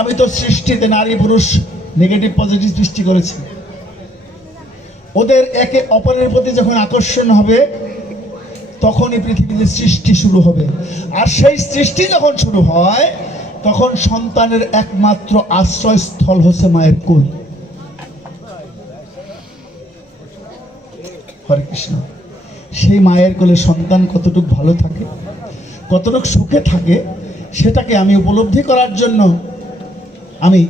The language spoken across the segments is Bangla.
আমি তো সৃষ্টিতে নারী পুরুষ নেগেটিভ পজিটিভ সৃষ্টি করেছি। ওদের একে অপরের প্রতি যখন আকর্ষণ হবে তখনই পৃথিবীতে সৃষ্টি শুরু হবে। আর সেই সৃষ্টি যখন শুরু হয় তখন সন্তানের একমাত্র আশ্রয়স্থল হচ্ছে মায়ের কোল। হরে কৃষ্ণ। সেই মায়ের কোলে সন্তান কতটুকু ভালো থাকে, কতটুকু সুখে থাকে, সেটাকে আমি উপলব্ধি করার জন্য আমি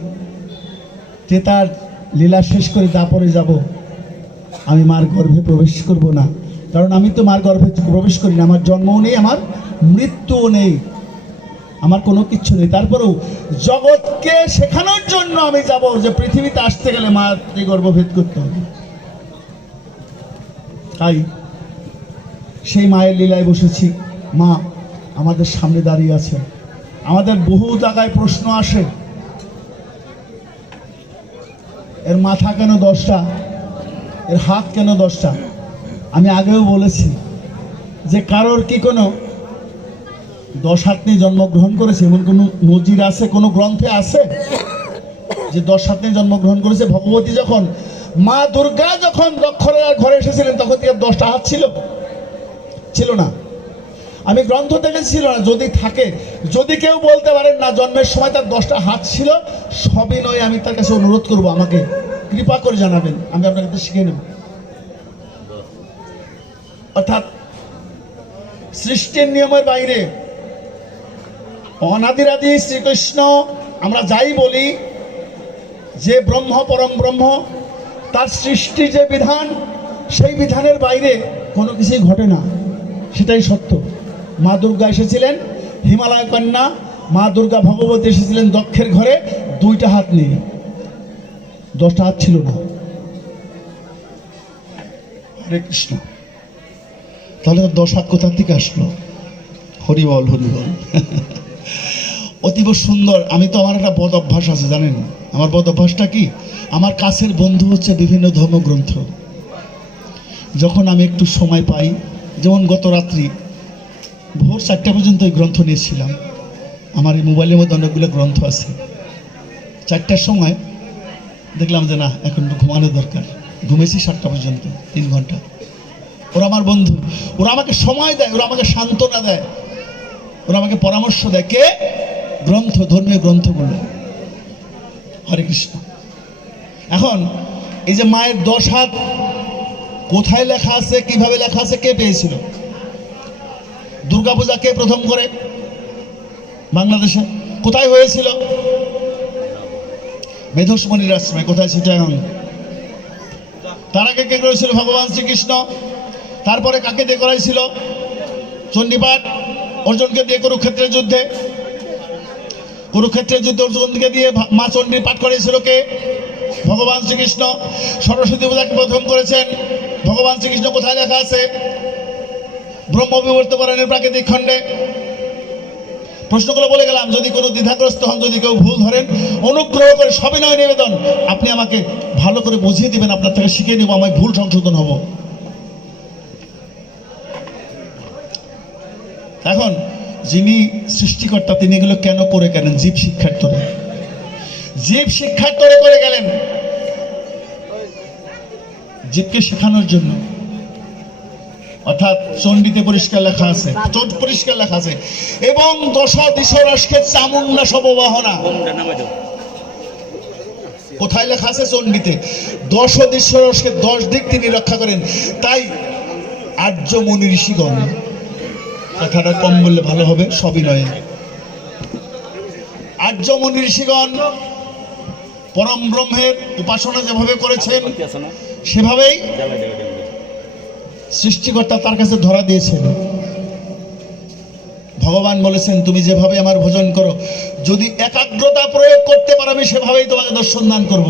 ত্রেতার লীলা শেষ করে দাপরে যাব। আমি মার গর্ভে প্রবেশ করব না, কারণ আমি তো মার গর্ভে প্রবেশ করি না। আমার জন্মও নেই, আমার মৃত্যুও নেই, আমার কোনো কিচ্ছু নেই। তারপরেও জগৎকে শেখানোর জন্য আমি যাব যে পৃথিবীতে আসতে গেলে মার গর্ভভেদ করতে হবে। তাই সেই মায়ের লীলায় বসেছি। মা আমাদের সামনে দাঁড়িয়ে আছে। আমাদের বহু জায়গায় প্রশ্ন আসে, এর মাথা কেন 10টা, এর হাত কেন 10টা? আমি আগেও বলেছি যে কারোর কি কোনো 10 হাত নিয়ে জন্মগ্রহণ করেছে এমন কোনো নজির আছে, কোনো গ্রন্থে আছে যে 10 হাত নিয়ে জন্মগ্রহণ করেছে? ভগবতী যখন, মা দুর্গা যখন দক্ষরার ঘরে এসেছিলেন তখন কি 10টা হাত ছিল না? আমি গ্রন্থ দেখেছি ছিল না। যদি থাকে, যদি কেউ বলতে পারেন না জন্মের সময় তার 10টা হাত ছিল, সবই নয়, আমি তার কাছে অনুরোধ করবো আমাকে কৃপা করে জানাবেন, আমি আপনার কাছে শিখে নেব। অর্থাৎ সৃষ্টির নিয়মের বাইরে অনাদিরাদি শ্রীকৃষ্ণ, আমরা যাই বলি যে ব্রহ্ম পরম ব্রহ্ম, তার সৃষ্টি যে বিধান, সেই বিধানের বাইরে কোনো কিছুই ঘটে না, সেটাই সত্য। মা দুর্গা এসেছিলেন হিমালয় কন্যা, মা দুর্গা ভগবতী এসেছিলেন দক্ষের ঘরে 2টা হাত নিয়ে, 10টা হাত ছিল না। হরে কৃষ্ণ। তাহলে 10 হাত কোথা থেকে আসলো? হরিবল হরিবল। অতীব সুন্দর। আমি তো, আমার একটা বদ অভ্যাস আছে জানেন। আমার বদ অভ্যাসটা কি? আমার কাছের বন্ধু হচ্ছে বিভিন্ন ধর্মগ্রন্থ। যখন আমি একটু সময় পাই, যেমন গত রাত্রি ভোর 4টা পর্যন্ত এই গ্রন্থ নিয়েছিলাম। আমার এই মোবাইলের মধ্যে অনেকগুলো গ্রন্থ আছে। 4টার সময় দেখলাম যে না, এখন ঘুমানোর দরকার। ঘুমেছি 7টা পর্যন্ত, 3 ঘন্টা। ওরা আমার বন্ধু, ওরা আমাকে সময় দেয়, ওরা আমাকে সান্ত্বনা দেয়, ওরা আমাকে পরামর্শ দেয়। কে? গ্রন্থ, ধর্মীয় গ্রন্থগুলো। হরে কৃষ্ণ। এখন এই যে মায়ের 10 হাত কোথায় লেখা আছে, কিভাবে লেখা আছে, কে পেয়েছিল? দুর্গাপূজা কে প্রথম করে বাংলাদেশে? কোথায় হয়েছিল? মেধসমণির আশ্রমে। কোথায় সেটা? এখন তার আগে কে করেছিল? ভগবান শ্রীকৃষ্ণ। তারপরে কাকে দিয়ে করাইছিল? চণ্ডীপাঠ অর্জুনকে দিয়ে। কুরুক্ষেত্রের যুদ্ধে অর্জুনকে দিয়ে মা চণ্ডীর পাঠ করেছিল কে? ভগবান শ্রীকৃষ্ণ। সরস্বতী পূজাকে প্রথম করেছেন ভগবান শ্রীকৃষ্ণ। কোথায় লেখা আছে? ব্রহ্মবিবর্ত পুরাণের প্রাকৃতিক খণ্ডে। প্রশ্নগুলো বলে গেলাম, যদি কোনো দ্বিধাগ্রস্ত হন, যদি কেউ ভুল ধরেন, অনুগ্রহ করে সবিনয় নিবেদন আপনি আমাকে ভালো করে বুঝিয়ে দিবেন, আপনার থেকে শিখে নেব, আমি ভুল সংশোধন হব। এখন যিনি সৃষ্টিকর্তা তিনি এগুলো কেন করে গেলেন? জীব শিক্ষার্থরে করে গেলেন, জীবকে শেখানোর জন্য। অর্থাৎ চণ্ডীতে পরিষ্কার লেখা আছে, এবং 10 দিশরসকে চামুন্ডা সববাহনা। কোথায় লেখা আছে? চণ্ডীতে। 10 দিশরসকে 10 দিক তিনি রক্ষা করেন। তাই আর্য মুনি ঋষিগণ, কথাটা কম বললে ভালো হবে, সবই নয়, আর্য মুনি ঋষিগণ পরম ব্রহ্মের উপাসনা যেভাবে করেছেন সেভাবেই সৃষ্টিকর্তা তার কাছে ধরা দিয়েছেন। ভগবান বলেছেন তুমি যেভাবে আমার ভজন করো, যদি একাগ্রতা প্রয়োগ করতে পারো আমি সেভাবেই তোমাকে দর্শন দান করব।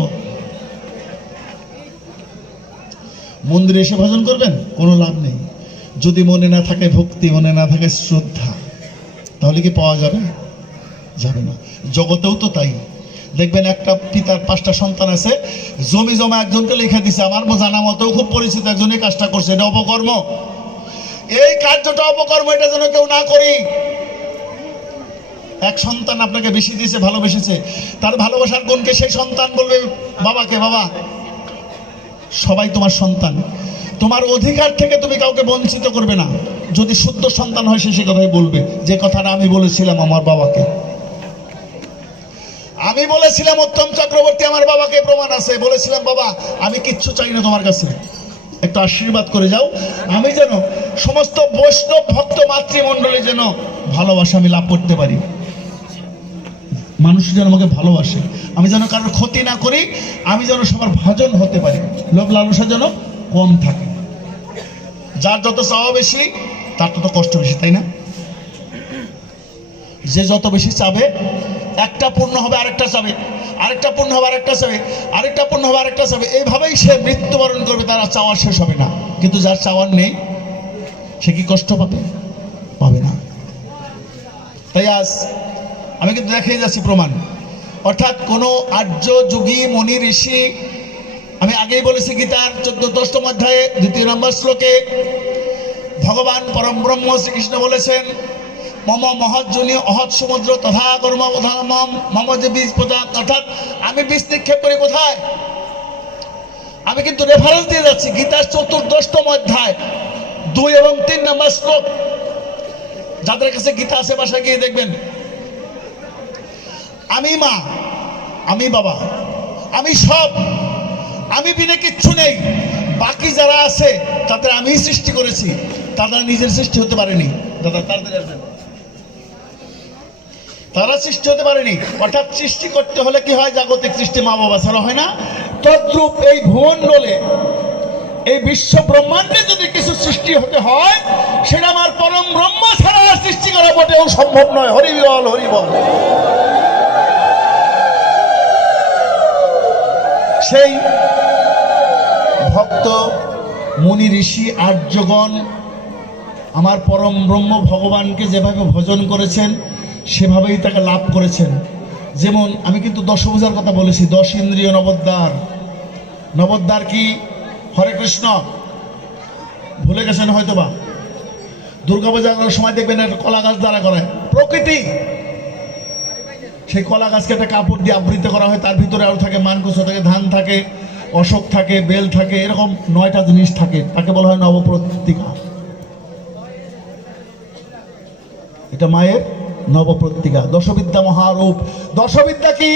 মন্দিরে এসে ভজন করবেন, কোনো লাভ নেই। যদি মনে না থাকে ভক্তি, মনে না থাকে শ্রদ্ধা, তাহলে কি পাওয়া যাবে? যাবে না। জগতেও তো তাই। দেখবেন একটা পিতার 5টা সন্তান আছে, জমি জমা একজনকে লিখে দিছে। আমার জানা মতেও খুব পরিচিত একজনই কাজটা করছে। এটা অপকর্ম। এই কার্যটা অপকর্ম, এটা যেন কেউ না করি। এক সন্তান আপনাকে বেশি দিয়েছে, ভালোবেসেছে, তার ভালোবাসার গুণকে সেই সন্তান বলবে বাবাকে, বাবা সবাই তোমার সন্তান, তোমার অধিকার থেকে তুমি কাউকে বঞ্চিত করবে না। যদি শুদ্ধ সন্তান হয় সে কথাই বলবে, যে কথাটা আমি বলেছিলাম আমার বাবাকে। আমি বলেছিলাম উত্তম চক্রবর্তী আমার বাবাকে, প্রমাণ আছে, বলেছিলাম বাবা আমি কিচ্ছু চাই না তোমার কাছে, একটু আশীর্বাদ করে যাও, আমি যেন সমস্ত বৈষ্ণব ভক্ত মাতৃমণ্ডলী যেন ভালোবাসা আমি লাভ করতে পারি, মানুষ যেন আমাকে ভালোবাসে, আমি যেন কারোর ক্ষতি না করি, আমি যেন সবার ভজন হতে পারি, লোভ লালসা যেন কম থাকে। যার যত চাওয়া বেশি তার তত কষ্ট বেশি, তাই না? যে যত বেশি চাবে, একটা পূর্ণ হবে আরেকটা চাবে, আরেকটা পূর্ণ হবে আরেকটা চাবে, আরেকটা পূর্ণ হবে আরেকটা চাবে, এইভাবেই সে মৃত্যুবরণ করবে, তার চাওয়া শেষ হবে না। কিন্তু যার চাওয়ার নেই সে কি কষ্ট পাবে? পাবে না। তাই আজ আমি কিন্তু দেখিয়ে যাচ্ছি প্রমাণ, অর্থাৎ কোনো আর্য যুগী মনি ঋষি, আমি আগেই বলেছি গীতার 14ম অধ্যায়ে 2 নম্বর শ্লোকে ভগবান পরম ব্রহ্ম শ্রীকৃষ্ণ বলেছেন, মম মহৎজনী অহৎ সমুদ্র তথা কর্ম মম যে বীজ প্রদান, অর্থাৎ আমি বীজ নিক্ষেপ করি কোথায়? আমি কিন্তু রেফারেন্স দিয়ে যাচ্ছি গীতার 14ম অধ্যায় 2 এবং 3 নম্বর শ্লোক। যাদের কাছে গীতা আছে বাসায় গিয়ে দেখবেন, আমি মা, আমি বাবা, আমি সব, আমি বিনা কিচ্ছু নেই, বাকি যারা আছে তাদের আমি সৃষ্টি করেছি, তারা নিজের সৃষ্টি হতে পারেনি। দাদা তাড়াতাড়ি আসবেন। তারা সৃষ্টি হতে পারেনি, অর্থাৎ সৃষ্টি করতে হলে কি হয়? জাগতিক সৃষ্টি মা বাবা ছাড়া হয় না। তদ্রূপ এই ভুবনডলে, এই বিশ্ব ব্রহ্মাণ্ডে যদি কিছু সৃষ্টি হতে হয়, সেটা আমার পরম ব্রহ্ম ছাড়া সৃষ্টি করা মোটেও সম্ভব নয়। হরি বল, হরি বল। সেই ভক্ত মুনি ঋষি আর্যগণ আমার পরম ব্রহ্ম ভগবানকে যেভাবে ভজন করেছেন সেভাবেই তাকে লাভ করেছেন। যেমন আমি কিন্তু দশভুজার কথা বলেছি, 10 ইন্দ্রিয় নবদ্বার। নবদ্বার কি? হরে কৃষ্ণ, ভুলে গেছেন হয়তোবা। দুর্গাপূজার সময় দেখবেন একটা কলা গাছ দ্বারা করে প্রকৃতি, সেই কলা গাছকে একটা কাপড় দিয়ে আবৃত করা হয়, তার ভিতরে আরো থাকে মানকুচ থাকে, ধান থাকে, অশোক থাকে, বেল থাকে, এরকম 9টা জিনিস থাকে, তাকে বলা হয় নবপ্রত্তিকা। এটা মায়ের নবপ্রত্তিকা, দশবিদ্যা মহারূপ। দশবিদ্যা কি?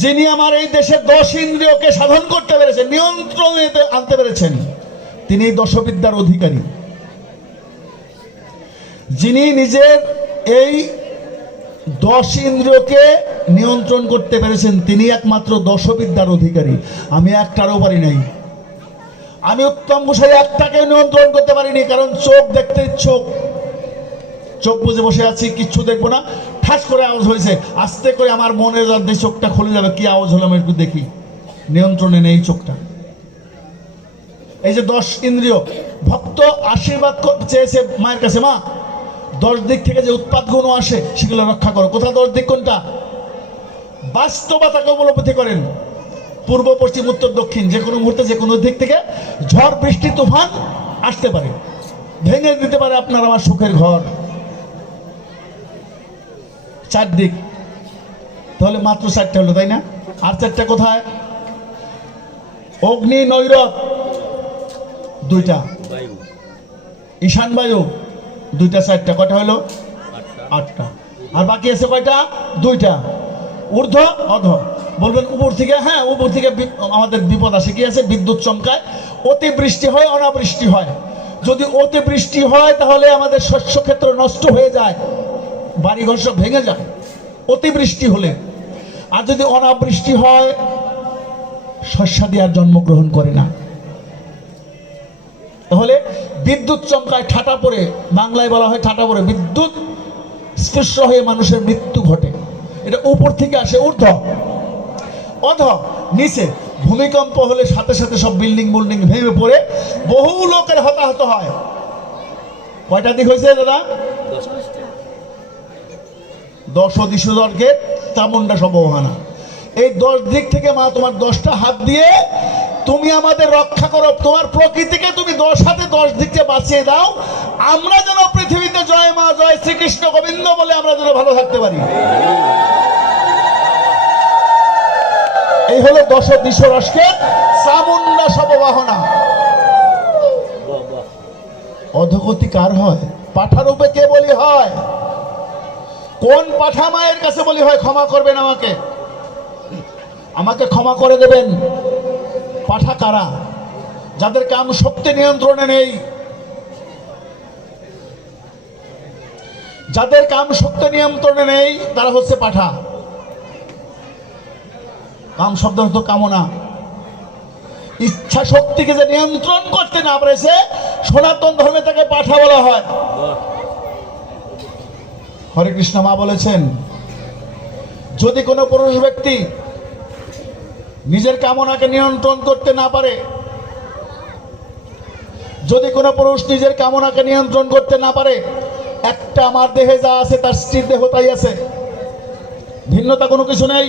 যিনি আমার এই দেশের 10 ইন্দ্রিয়কে সাধন করতে পেরেছেন, নিয়ন্ত্রণে আনতে পেরেছেন, তিনি দশবিদ্যার অধিকারী। যিনি নিজের এই 10 ইন্দ্রিয়কে নিয়ন্ত্রণ করতে পেরেছেন, তিনি একমাত্র দশবিদ্যার অধিকারী। আমি একটারও পারি নাই। আমি উত্তম গোসাই একটাকে নিয়ন্ত্রণ করতে পারিনি, কারণ চোখ দেখতে ইচ্ছুক, চোখ বুঝে বসে আছি, কিচ্ছু দেখবো না, ঠাস করে আওয়াজ হয়েছে, আস্তে করে আমার মনের মধ্যে চোখটা খুলে যাবে, কি আওয়াজ হলো আমি একটু দেখি, নিয়ন্ত্রণে নেই চোখটা। এই যে 10 ইন্দ্রিয়, ভক্ত আশীর্বাদ চেয়েছে মায়ের কাছে, মা 10 দিক থেকে যে উৎপাত গুণ আসে সেগুলো রক্ষা করো। কোথা 10 দিক? কোনটা? বাস্তবতাকে উপলব্ধি করেন, পূর্ব পশ্চিম উত্তর দক্ষিণ, যে কোনো মুহূর্তে যে কোনো দিক থেকে ঝড় বৃষ্টি তুফান আসতে পারে, ভেঙে দিতে পারে আপনার আমার সুখের ঘর। 4 দিক, তাহলে মাত্র 4টা হলো, তাই না? আর 4টা কোথায়? অগ্নি নৈরত 2টা, ঈশান বায়ু 2টা, 4টা, কয়টা হলো? 8টা। আর বাকি আছে কয়টা? 2টা, ঊর্ধ্ব অধ। বলবেন উপর থেকে? হ্যাঁ, উপর থেকে আমাদের বিপদ আসে, কি আছে? বিদ্যুৎ চমকায়, অতিবৃষ্টি হয়, অনাবৃষ্টি হয়। যদি অতিবৃষ্টি হয় তাহলে আমাদের শস্য ক্ষেত্র নষ্ট হয়ে যায়, বাড়িঘর সব ভেঙে যায় অতিবৃষ্টি হলে। আর যদি অনাবৃষ্টি হয়, শস্যাদি আর জন্মগ্রহণ করে না। তাহলে বিদ্যুৎ চমকায়, ঠাটা পড়ে, বাংলায় বলা হয় ঠাটা পড়ে, বিদ্যুৎ স্পর্শ হয়ে মানুষের মৃত্যু ঘটে। এটা উপর থেকে আসে। ঊর্ধ্ব অধ নিচে ভূমিকম্প হলে সাথে সাথে সব বিল্ডিং ভেঙে পড়ে বহু লোকের হতাহত হয়। কয়টা দিক হয়েছে দাদা? 10 দিশোদরকে চামুন্ডা সবহানা। এই 10 দিক থেকে মা তোমার 10টা হাত দিয়ে তুমি আমাদের রক্ষা করো, তোমার প্রকৃতিকে তুমি 10 হাতে 10 দিককে বাঁচিয়ে দাও, আমরা যেন পৃথিবীতে জয় মা জয় শ্রীকৃষ্ণ গোবিন্দ বলে আমরা যেন ভালো থাকতে পারি। এই হলো 10 দিশ রাষ্ট্রের চামুন্ডা সববাহনা। অধোগতি কার হয়? পাঠারূপে কে বলি হয়? কোন পাঠা মায়ের কাছে বলি হয় ক্ষমা করবেন আমাকে, আমাকে ক্ষমা করে দেবেন? পাঠা কারা? যাদের কাম শক্তি নিয়ন্ত্রণে নেই, যাদের কাম শক্তি নিয়ন্ত্রণে নেই তারা হচ্ছে পাঠা। কাম শব্দ অর্থ কামনা। ইচ্ছা শক্তিকে যে নিয়ন্ত্রণ করতে না পেরেছে সনাতন ধর্মে তাকে পাঠা বলা হয়। হরে কৃষ্ণ। মা বলেছেন, যদি কোনো পুরুষ ব্যক্তি নিজের কামনাকে নিয়ন্ত্রণ করতে না পারে, যদি কোনো পুরুষ নিজের কামনাকে নিয়ন্ত্রণ করতে না পারে, একটা আমার দেহে যা আছে তার স্ত্রীর দেহ তাই আছে, ভিন্নতা কোনো কিছু নেই।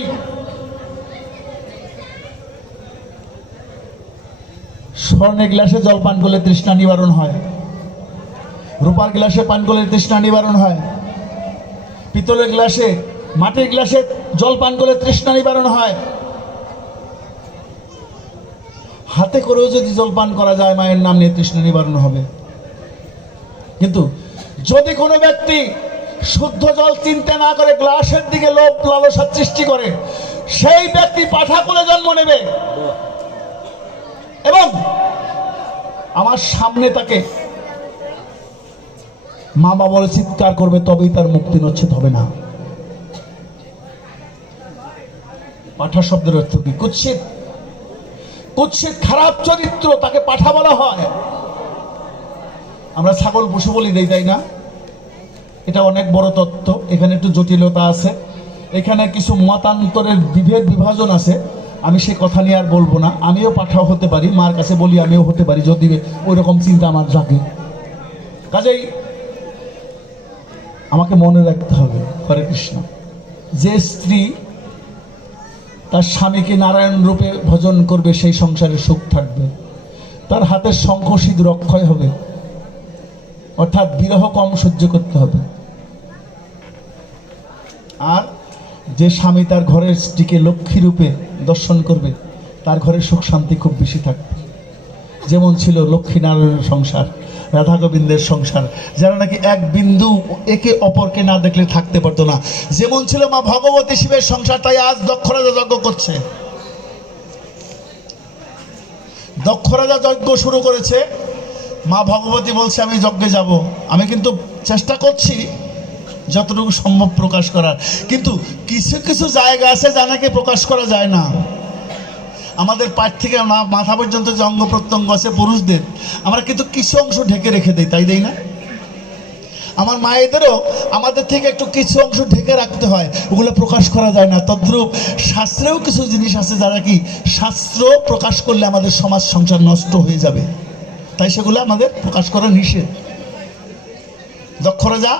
স্বর্ণের গ্লাসে জল পান করলে তৃষ্ণা নিবারণ হয়, রূপার গ্লাসে পান করলে তৃষ্ণা নিবারণ হয়, পিতলের গ্লাসে মাটির গ্লাসে জল পান করলে তৃষ্ণা নিবারণ হয়। হাতে করেও যদি জল পান করা যায় মায়ের নাম নিয়ে তৃষ্ণা নিবারণ হবে। কিন্তু যদি কোনো ব্যক্তি শুদ্ধ জল চিন্তা না করে গ্লাসের দিকে লোভ লালসার সৃষ্টি করে, সেই ব্যক্তি পাঠাকুলে জন্ম নেবে এবং আমার সামনে তাকে মা বাবা বলে চিৎকার করবে, তবেই তার মুক্তি নচ্ছেদ হবে না। পাঠা শব্দের অর্থ কি? কুৎসিত, কুৎসিত খারাপ চরিত্র, তাকে পাঠা বলা হয়। আমরা ছাগল পশু বলি দেই, তাই না? এটা অনেক বড় তত্ত্ব, এখানে একটু জটিলতা আছে, এখানে কিছু মতান্তরের বিভেদ বিভাজন আছে, আমি সে কথা নিয়ে আর বলবো না। আমিও পাঠাও হতে পারি, মার কাছে বলি আমিও হতে পারি, যদি ওই রকম চিন্তা আমার জাগে। কাজেই আমাকে মনে রাখতে হবে, হরে কৃষ্ণ, যে স্ত্রী তার স্বামীকে নারায়ণ রূপে ভজন করবে সেই সংসারে সুখ থাকবে, তার হাতের শঙ্খ সিঁদুর অক্ষয় হবে, অর্থাৎ বিরহ কম সহ্য করতে হবে। আর যে স্বামী তার ঘরের স্ত্রীকে লক্ষ্মী রূপে দর্শন করবে তার ঘরে সুখ শান্তি খুব বেশি থাকবে। যেমন ছিল লক্ষ্মীনারায়ণের সংসার, রাধা গোবিন্দের সংসার, যারা নাকি এক বিন্দু একে অপরকে না দেখলে থাকতে পারতো না। যেমন ছিল মা ভগবতী শিবের সংসার, তাই আজ দক্ষ রাজা যজ্ঞ করছে। দক্ষ রাজা যজ্ঞ শুরু করেছে, মা ভগবতী বলছে আমি যজ্ঞে যাব, আমি কিন্তু চেষ্টা করছি যতটুকু সম্ভব প্রকাশ করার, কিন্তু কিছু কিছু জায়গা আছে যা নাকি প্রকাশ করা যায় না। আমাদের পাট থেকে মাথা পর্যন্ত যে অঙ্গ প্রত্যঙ্গ আছে পুরুষদের, আমরা কিন্তু কিছু অংশ ঢেকে রেখে দিই, তাই দেই না? আমার মায়েদেরও আমাদের থেকে একটু কিছু অংশ ঢেকে রাখতে হয়, ওগুলো প্রকাশ করা যায় না। তদ্রূপ শাস্ত্রেও কিছু জিনিস আছে যারা কি শাস্ত্র প্রকাশ করলে আমাদের সমাজ সংসার নষ্ট হয়ে যাবে, তাই সেগুলো আমাদের প্রকাশ করা নিষেধ। দক্ষ রাজা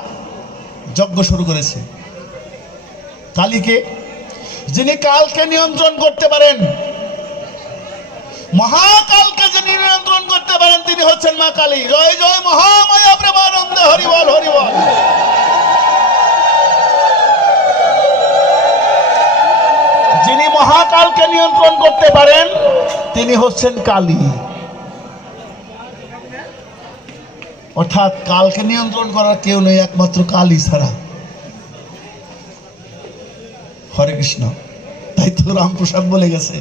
যজ্ঞ শুরু করেছে। কালীকে, যিনি কালকে নিয়ন্ত্রণ করতে পারেন, মহাকালকে যিনি নিয়ন্ত্রণ করতে পারেন, তিনি হচ্ছেন মা কালী। জয় জয় মহামায়া প্রেমানন্দে, হরিবল হরিবল। যিনি মহাকালকে নিয়ন্ত্রণ করতে পারেন তিনি হচ্ছেন কালী। অর্থাৎ কালকে নিয়ন্ত্রণ করার কেউ নেই একমাত্র কালী ছাড়া। হরে কৃষ্ণ। তাই তো রামপ্রসাদ বলে গেছে,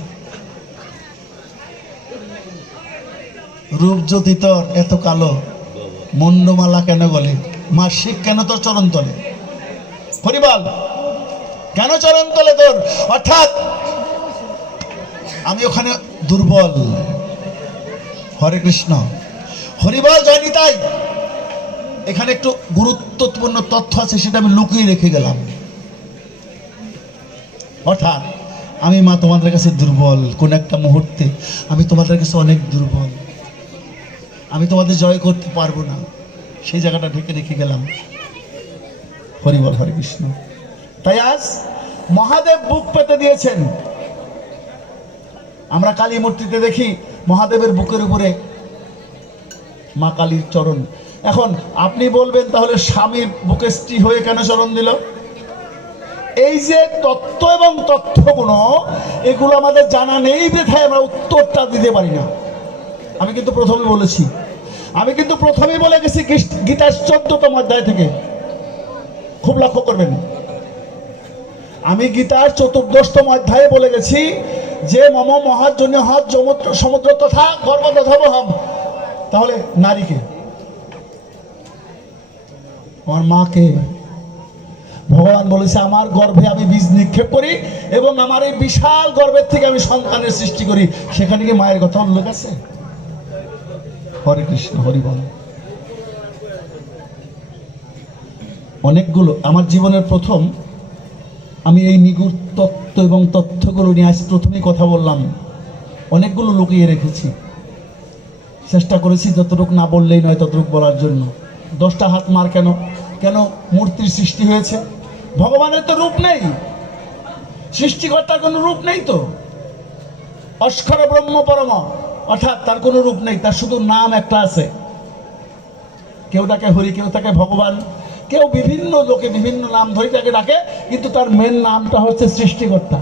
রূপ জ্যোতি তোর এত কালো, মুন্ডমালা কেন গলে, মাসিক কেন তোর চরণ তলে। হরিবল, কেন চরণ তলে তোর? অর্থাৎ আমি ওখানে দুর্বল। হরে কৃষ্ণ, হরিবল জয় নিতাই। এখানে একটু গুরুত্বপূর্ণ তথ্য আছে, সেটা আমি লুকিয়ে রেখে গেলাম। অর্থাৎ আমি মা তোমাদের কাছে দুর্বল, কোন একটা মুহূর্তে আমি তোমাদের কাছে অনেক দুর্বল, আমি তোমাদের জয় করতে পারবো না, সেই জায়গাটা ঢেকে রেখে গেলাম। হরিবল, হরে কৃষ্ণ। তাই আজ মহাদেব বুক পেতে দিয়েছেন। আমরা কালী মূর্তিতে দেখি মহাদেবের বুকের উপরে মা কালীর চরণ। এখন আপনি বলবেন তাহলে স্বামীর বুকে স্ত্রী হয়ে কেন চরণ দিল? এই যে তত্ত্ব এবং তথ্যগুলো, এগুলো আমাদের জানা নেই বিধায় আমরা উত্তরটা দিতে পারি না। আমি কিন্তু প্রথমেই বলে গেছি গীতার 14তম অধ্যায় থেকে, খুব লক্ষ্য করবেন। আমি গীতার 14তম অধ্যায়ে বলে গেছি যে মম মহাজন্য হাত সমুদ্র তথা গর্ভদধবহম। তাহলে নারীকে, আমার মাকে ভগবান বলেছে আমার গর্ভে আমি বীজ নিক্ষেপ করি এবং আমার এই বিশাল গর্ভের থেকে আমি সন্তানের সৃষ্টি করি। সেখানে কি মায়ের কথা উল্লেখ আছে? হরে কৃষ্ণ, হরি বল। অনেকগুলো আমার জীবনের প্রথম, আমি এই নিগুড় তত্ত্ব এবং তথ্যগুলো নিয়ে আজ প্রথমেই কথা বললাম। অনেকগুলো লুকিয়ে রেখেছি, চেষ্টা করেছি যতটুকু না বললেই নয় ততটুকু বলার জন্য। 10টা হাত মার কেন? কেন মূর্তির সৃষ্টি হয়েছে? ভগবানের তো রূপ নেই, সৃষ্টিকর্তার কোনো রূপ নেই তো। অস্কর ব্রহ্ম পরম, অর্থাৎ তার কোনো রূপ নেই, তার শুধু নাম একটা আছে। কেউ তাকে হরি, কেউ তাকে ভগবান, কেউ বিভিন্ন লোকে বিভিন্ন নাম ধরে তাকে ডাকে, কিন্তু তার মেন নামটা হচ্ছে সৃষ্টিকর্তা।